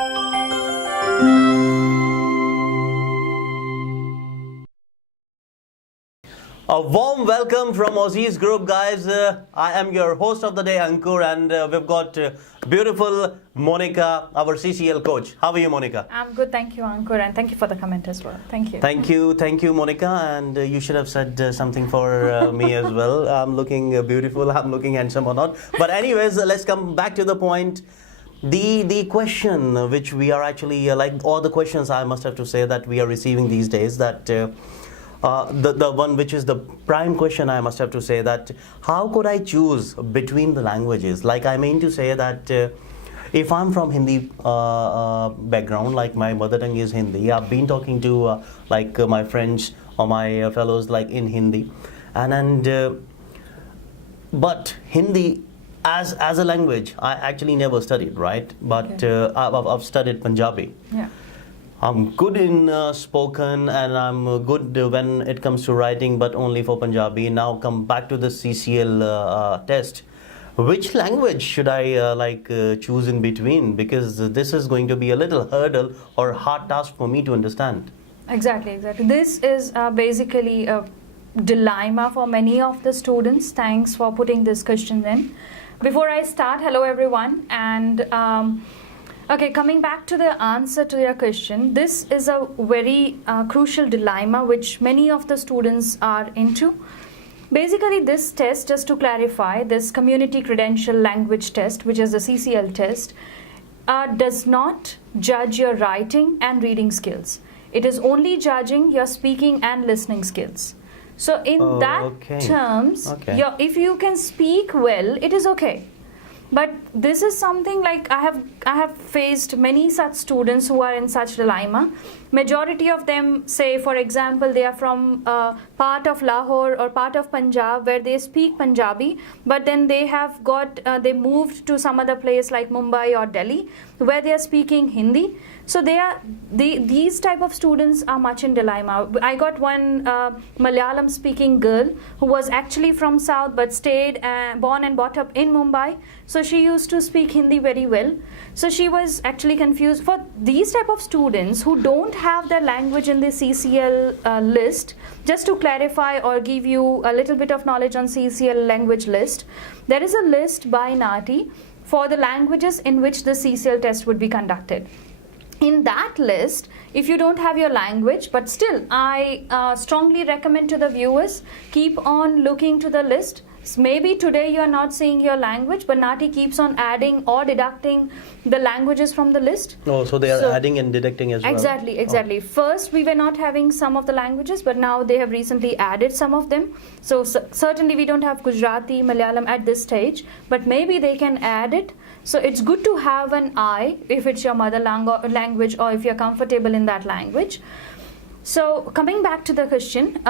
A warm welcome from Aussizz group, guys. I am your host of the day, Ankur, and we've got beautiful Monica, our CCL coach. How are you, Monica? I'm good, thank you, Ankur, and thank you for the comment as well. Thank you. Thank you, Monica, and you should have said something for me as well. I'm looking beautiful, I'm looking handsome or not. But anyways, let's come back to the point. The question which we are actually, like all the questions I must have to say that we are receiving these days, that the one which is the prime question I must have to say, that how could I choose between the languages? Like, I mean to say that if I'm from Hindi background, like my mother tongue is Hindi, I've been talking to my friends or my fellows like in Hindi, but Hindi as a language I actually never studied, right? But okay. I've studied Punjabi. Yeah. I'm good in spoken, and I'm good when it comes to writing, but only for Punjabi. Now come back to the CCL test. Which language should I choose in between? Because this is going to be a little hurdle or hard task for me to understand. Exactly. This is basically a dilemma for many of the students. Thanks for putting this question in. Before I start, hello everyone, and okay, coming back to the answer to your question, this is a very crucial dilemma which many of the students are into. Basically, this test, just to clarify, this Community Credential Language Test, which is the CCL test, does not judge your writing and reading skills. It is only judging your speaking and listening skills. So in terms, if you can speak well, it is okay. But this is something like I have faced many such students who are in such dilemma. Majority of them say, for example, they are from part of Lahore or part of Punjab where they speak Punjabi, but then they have they moved to some other place like Mumbai or Delhi where they are speaking Hindi. So these type of students are much in dilemma. I got one Malayalam speaking girl who was actually from South but stayed born and brought up in Mumbai. So she used to speak Hindi very well. So she was actually confused. For these type of students who don't have their language in the CCL list, just to clarify or give you a little bit of knowledge on CCL Language List, there is a list by NAATI for the languages in which the CCL test would be conducted. In that list, if you don't have your language, but still I strongly recommend to the viewers, keep on looking to the list. Maybe today you are not seeing your language, but NAATI keeps on adding or deducting the languages from the list. Oh, so they are adding and deducting as well? Exactly. Oh. First we were not having some of the languages, but now they have recently added some of them. So certainly we don't have Gujarati, Malayalam at this stage, but maybe they can add it. So it's good to have an eye if it's your mother language or if you're comfortable in that language. So coming back to the question,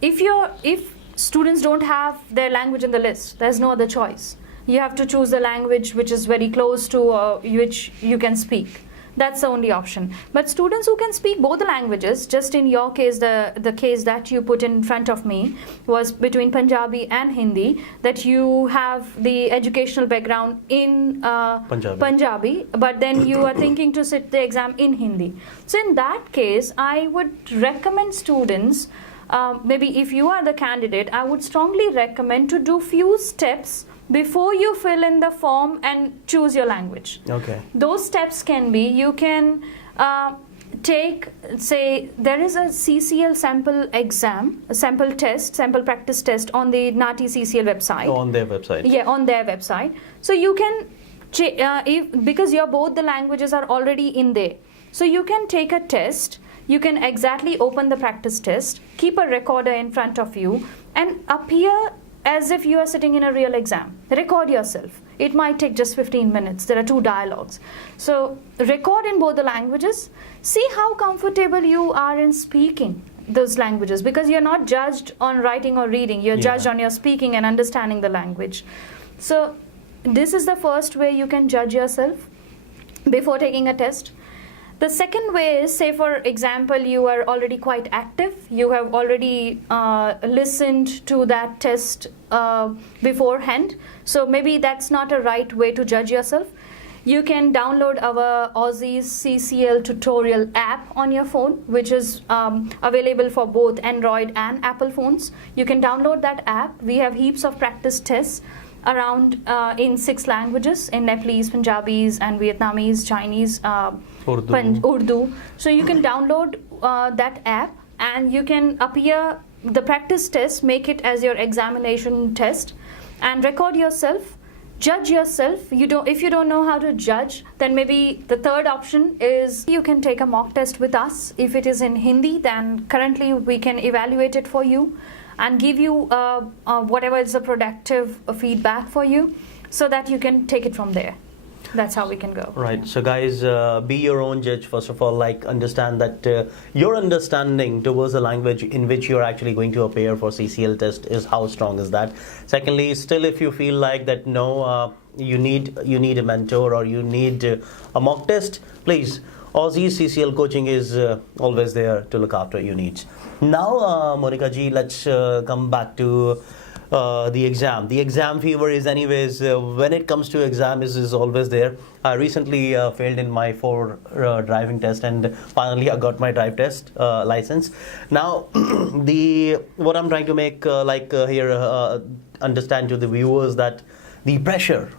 if students don't have their language in the list, there's no other choice. You have to choose the language which is very close to which you can speak. That's the only option. But students who can speak both the languages, just in your case, the case that you put in front of me was between Punjabi and Hindi, that you have the educational background in Punjabi, but then you are thinking to sit the exam in Hindi. So in that case, I would recommend students, maybe if you are the candidate, I would strongly recommend to do few steps before you fill in the form and choose your language. Okay. Those steps can be, you can say there is a CCL Sample Exam, a sample practice test on the NAATI CCL website. Oh, on their website. Yeah, on their website. So you can, because both the languages are already in there, so you can take a test. You can exactly open the practice test, keep a recorder in front of you, and appear as if you are sitting in a real exam. Record yourself. It might take just 15 minutes. There are 2 dialogues. So record in both the languages. See how comfortable you are in speaking those languages, because you're not judged on writing or reading. You're judged on your speaking and understanding the language. So this is the first way you can judge yourself before taking a test. The second way is, say for example, you are already quite active, you have already listened to that test beforehand, so maybe that's not a right way to judge yourself. you can download our Aussizz CCL tutorial app on your phone, which is available for both Android and Apple phones. You can download that app. We have heaps of practice tests around in 6 languages, in Nepalese, Punjabis, and Vietnamese, Chinese, Urdu. So you can download that app, and you can appear the practice test, make it as your examination test, and record yourself, judge yourself. If you don't know how to judge, then maybe the third option is you can take a mock test with us. If it is in Hindi, then currently we can evaluate it for you and give you whatever is the productive feedback for you, so that you can take it from there. That's how we can go. Right. So guys, be your own judge. First of all, like, understand that your understanding towards the language in which you're actually going to appear for CCL test is how strong is that. Secondly, still, if you feel like that, no, you need a mentor or you need a mock test, please, Aussizz CCL coaching is always there to look after your needs. Now, Monica ji, let's come back to the exam. The exam fever is anyways, when it comes to exam, is always there. I recently failed in my 4 driving test, and finally I got my drive test license. Now, what I'm trying to make here understand to the viewers that the pressure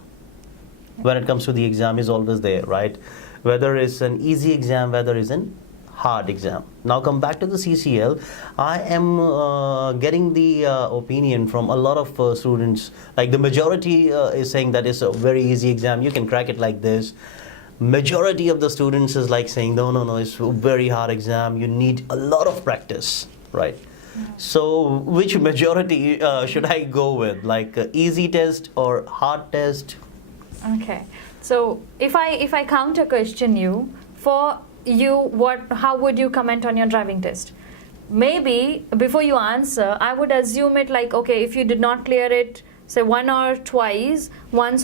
when it comes to the exam is always there, right? Whether it's an easy exam, whether it's an hard exam. Now come back to the CCL. I am getting the opinion from a lot of students, like the majority is saying that it's a very easy exam, you can crack it like this. Majority of the students is like saying, no, it's a very hard exam, you need a lot of practice, right? So which majority should I go with, like easy test or hard test? Okay, so if I counter question you, for you, how would you comment on your driving test? Maybe before you answer, I would assume it like, okay, if you did not clear it, say once or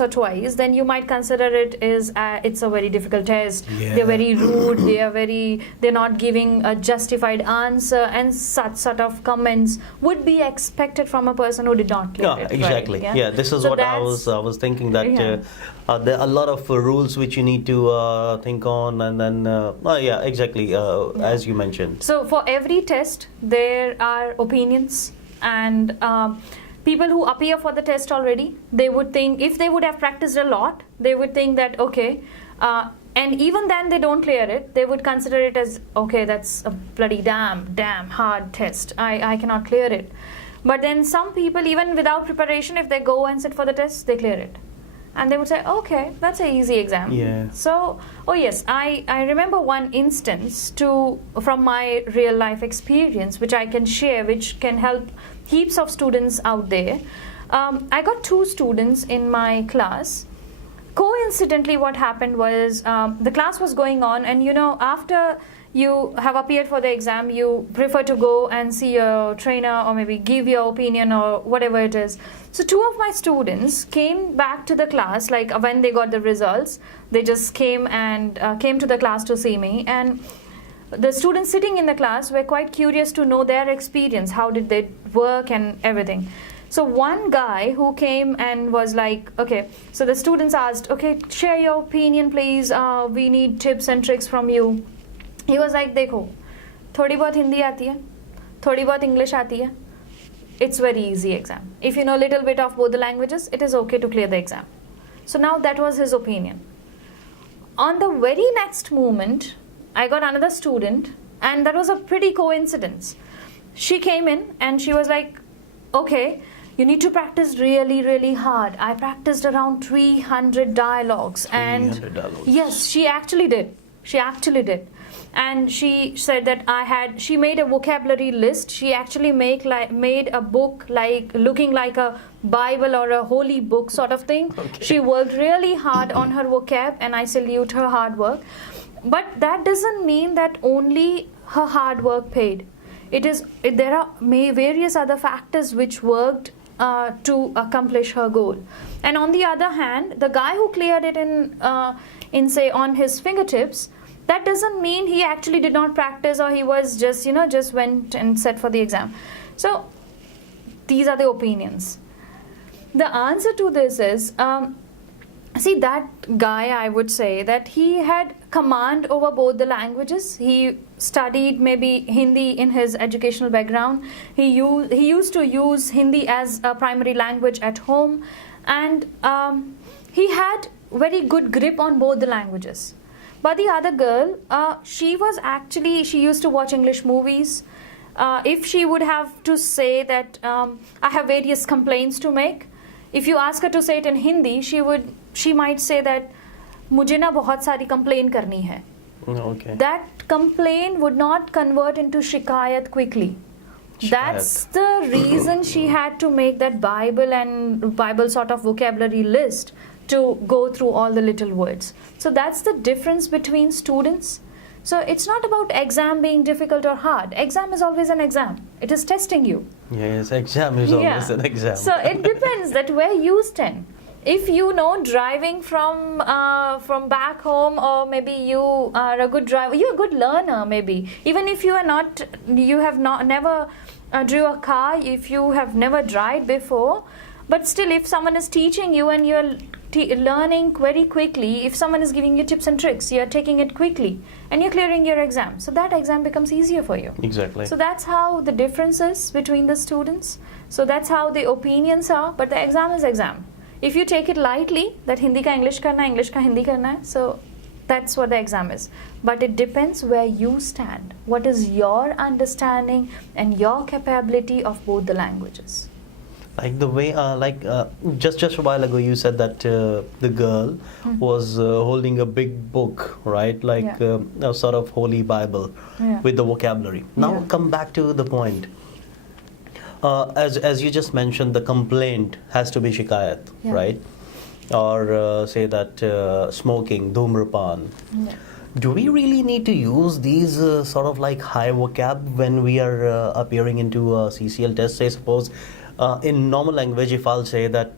twice, then you might consider it is it's a very difficult test. Yeah. They're very rude. They're not giving a justified answer, and such sort of comments would be expected from a person who did not clear it. Exactly. Right? Yeah, this is so what I was thinking, that there are a lot of rules which you need to think on, and then exactly as you mentioned. So for every test, there are opinions, and people who appear for the test already, they would think, if they would have practiced a lot, they would think that, okay, and even then they don't clear it, they would consider it as, okay, that's a bloody damn hard test, I cannot clear it. But then some people, even without preparation, if they go and sit for the test, they clear it. And they would say, okay, that's an easy exam. Yeah. So, oh yes, I remember one instance from my real life experience, which I can share, which can help heaps of students out there. I got 2 students in my class. Coincidentally, what happened was the class was going on, and after you have appeared for the exam, you prefer to go and see your trainer or maybe give your opinion or whatever it is. So 2 of my students came back to the class, like when they got the results, they just came to the class to see me, and the students sitting in the class were quite curious to know their experience, how did they work and everything. So one guy who came and was like, okay, so the students asked, okay, share your opinion please, we need tips and tricks from you. He was like, देखो, थोड़ी बहुत हिंदी आती है, थोड़ी बहुत English आती है. It's very easy exam. If you know a little bit of both the languages, it is okay to clear the exam. So now that was his opinion. On the very next moment, I got another student, and that was a pretty coincidence. She came in and she was like, okay, you need to practice really, really hard. I practiced around 300 dialogues. 300 dialogues. Yes, she actually did. And she said that she made a vocabulary list. She actually made a book like looking like a Bible or a holy book sort of thing. Okay. She worked really hard on her vocab, and I salute her hard work. But that doesn't mean that only her hard work paid. There are various other factors which worked to accomplish her goal. And on the other hand, the guy who cleared it on his fingertips, that doesn't mean he actually did not practice, or he was just went and sat for the exam. So these are the opinions. The answer to this is, see, that guy, I would say that he had command over both the languages. He studied maybe Hindi in his educational background. He used to use Hindi as a primary language at home, and he had very good grip on both the languages. But the other girl, she used to watch English movies. If she would have to say that I have various complaints to make, if you ask her to say it in Hindi, she might say that मुझे ना बहुत सारी complain करनी है. Okay. That complaint would not convert into shikayat quickly. That's the reason she had to make that Bible sort of vocabulary list to go through all the little words. So that's the difference between students. So it's not about exam being difficult or hard. Exam is always an exam. It is testing you. Yes, exam is always an exam. So it depends that where you stand. If you know driving from back home, or maybe you are a good driver, you're a good learner maybe. Even if you have never drew a car, if you have never driven before, but still if someone is teaching you and you're learning very quickly, if someone is giving you tips and tricks, you're taking it quickly and you're clearing your exam. So that exam becomes easier for you. Exactly. So that's how the difference is between the students. So that's how the opinions are, but the exam is exam. If you take it lightly, that Hindi ka English karna, English ka Hindi karna hai, so that's what the exam is. But it depends where you stand. What is your understanding and your capability of both the languages? Like the way, just a while ago, you said that the girl was holding a big book, right? Like a sort of holy Bible with the vocabulary. Now come back to the point. As you just mentioned, the complaint has to be shikayat, right? Or say that smoking, dhumrapan. Do we really need to use these sort of like high vocab when we are appearing into a CCL test? Say suppose in normal language, if I'll say that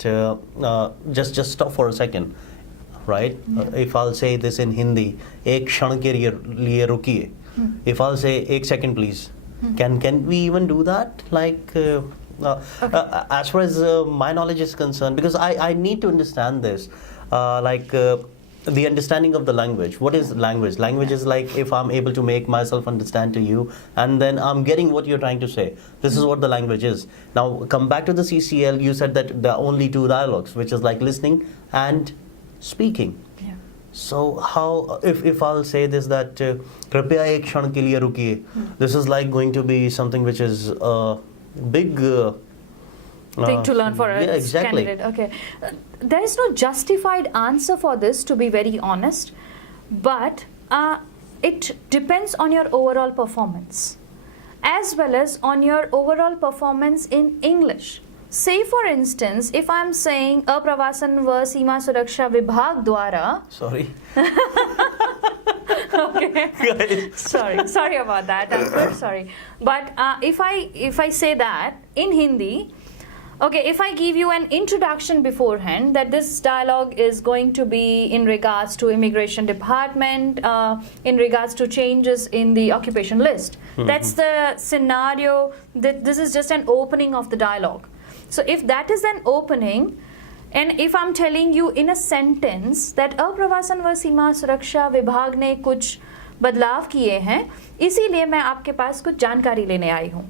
just stop for a second, right? If I'll say this in Hindi, ek kshan ke liye rukiye. If I'll say ek second please. Can we even do that? Like, as far as my knowledge is concerned, because I need to understand this, the understanding of the language. What is language? Language is like if I'm able to make myself understand to you, and then I'm getting what you're trying to say. This is what the language is. Now, come back to the CCL. You said that there are only two dialogues, which is like listening and speaking. So how, if I'll say this, that कृपया एक क्षण के लिए रुकिए, this is like going to be something which is a big thing to learn for a candidate. Okay, there is no justified answer for this, to be very honest, but it depends on your overall performance as well as on your overall performance in English. Say for instance, if I'm saying Aprawasan व सीमा सुरक्षा विभाग द्वारा. Sorry. Okay. Sorry about that. I'm very sorry. But if I say that in Hindi, okay, if I give you an introduction beforehand that this dialogue is going to be in regards to immigration department, in regards to changes in the occupation list. That's the scenario. That this is just an opening of the dialogue. So if that is an opening, and if I'm telling you in a sentence that अप्रवासन व सीमा सुरक्षा विभाग ने कुछ बदलाव किए हैं, इसीलिए मैं आपके पास कुछ जानकारी लेने आई हूँ.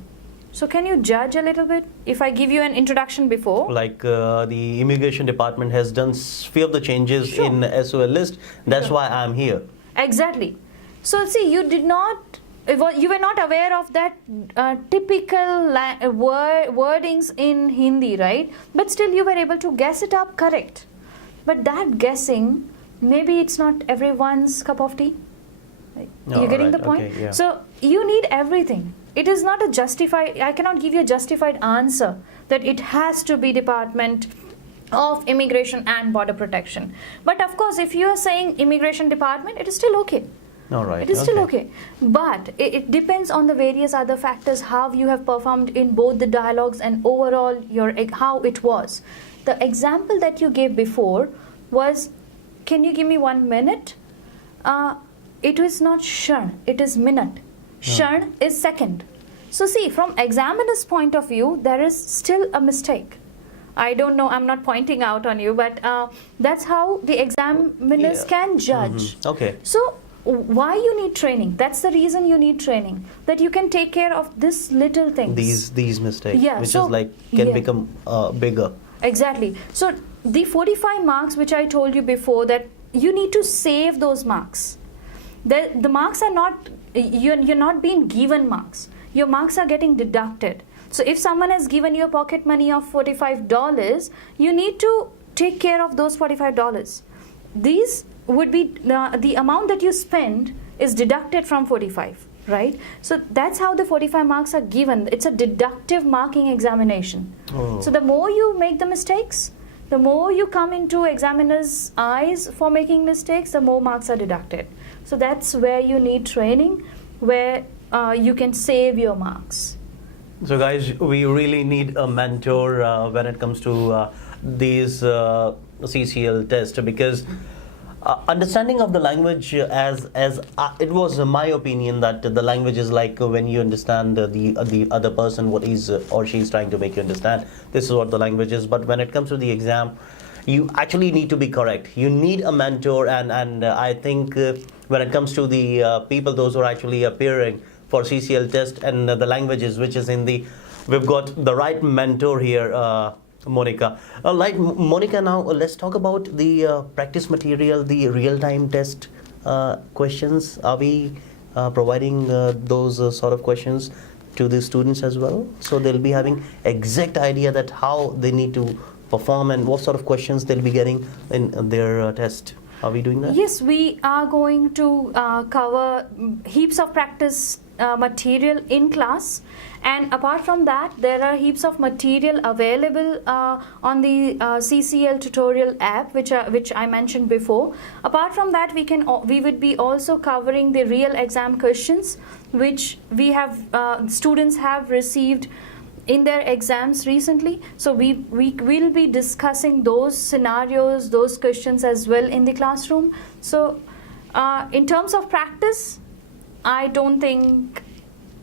So can you judge a little bit if I give you an introduction before? Like the immigration department has done few of the changes in SOL list. That's why I'm here. Exactly. So see, you were not aware of that typical wordings in Hindi, right? But still you were able to guess it up correct. But that guessing, maybe it's not everyone's cup of tea. You're getting the point? Okay, yeah. So you need everything. It is not a justified, I cannot give you a justified answer that it has to be Department of Immigration and Border Protection. But of course, if you are saying Immigration Department, it is still okay. All right. It is still okay. But it depends on the various other factors, how you have performed in both the dialogues and overall how it was. The example that you gave before was, can you give me 1 minute? It was not kshan, it is minute. Kshan is second. So see, from examiner's point of view, there is still a mistake. I don't know, I'm not pointing out on you, but that's how the examiners can judge. Okay. So why you need training? That's the reason you need training, that you can take care of this little things. These mistakes, Yeah, which so- is like can yeah. become bigger. Exactly. So the 45 marks which I told you before, that you need to save those marks. The marks are not, you're not being given marks. Your marks are getting deducted. So if someone has given you a pocket money of $45, you need to take care of those $45. These would be the amount that you spend is deducted from 45, right? So that's how the 45 marks are given. It's a deductive marking examination. Oh. So the more you make the mistakes, the more you come into examiners' eyes for making mistakes, the more marks are deducted. So that's where you need training, where you can save your marks. So guys, we really need a mentor when it comes to these CCL tests, because understanding of the language, as it was my opinion that the language is like when you understand the other person, what he's or she's trying to make you understand. This is what the language is. But when it comes to the exam, you actually need to be correct. You need a mentor, and I think when it comes to the people, those who are actually appearing for CCL test and the languages, which is in the, we've got the right mentor here, Monica. Monica, now let's talk about the practice material, the real-time test questions. Are we providing those sort of questions to the students as well? So they'll be having exact idea that how they need to perform and what sort of questions they'll be getting in their test. Are we doing that? Yes, we are going to cover heaps of practice material in class, and apart from that there are heaps of material available on the CCL tutorial app, which I mentioned before. Apart from that, we would be also covering the real exam questions, which we have students have received in their exams recently. So we will be discussing those scenarios, those questions as well in the classroom. So in terms of practice, I don't think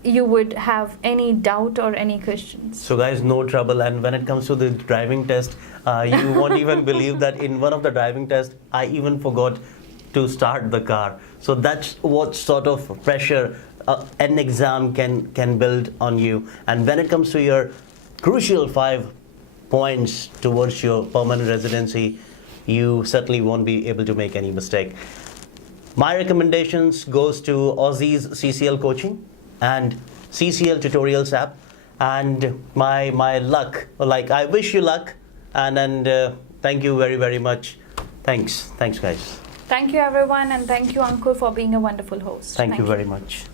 you would have any doubt or any questions. So guys, no trouble. And when it comes to the driving test, you won't even believe that in one of the driving tests, I even forgot to start the car. So that's what sort of pressure an exam can build on you. And when it comes to your crucial 5 points towards your permanent residency, you certainly won't be able to make any mistake. My recommendations goes to Aussizz CCL coaching and CCL tutorials app, and my luck, like I wish you luck, and thank you very much. Thanks guys. Thank you everyone, and thank you Ankur for being a wonderful host. Thank you very much.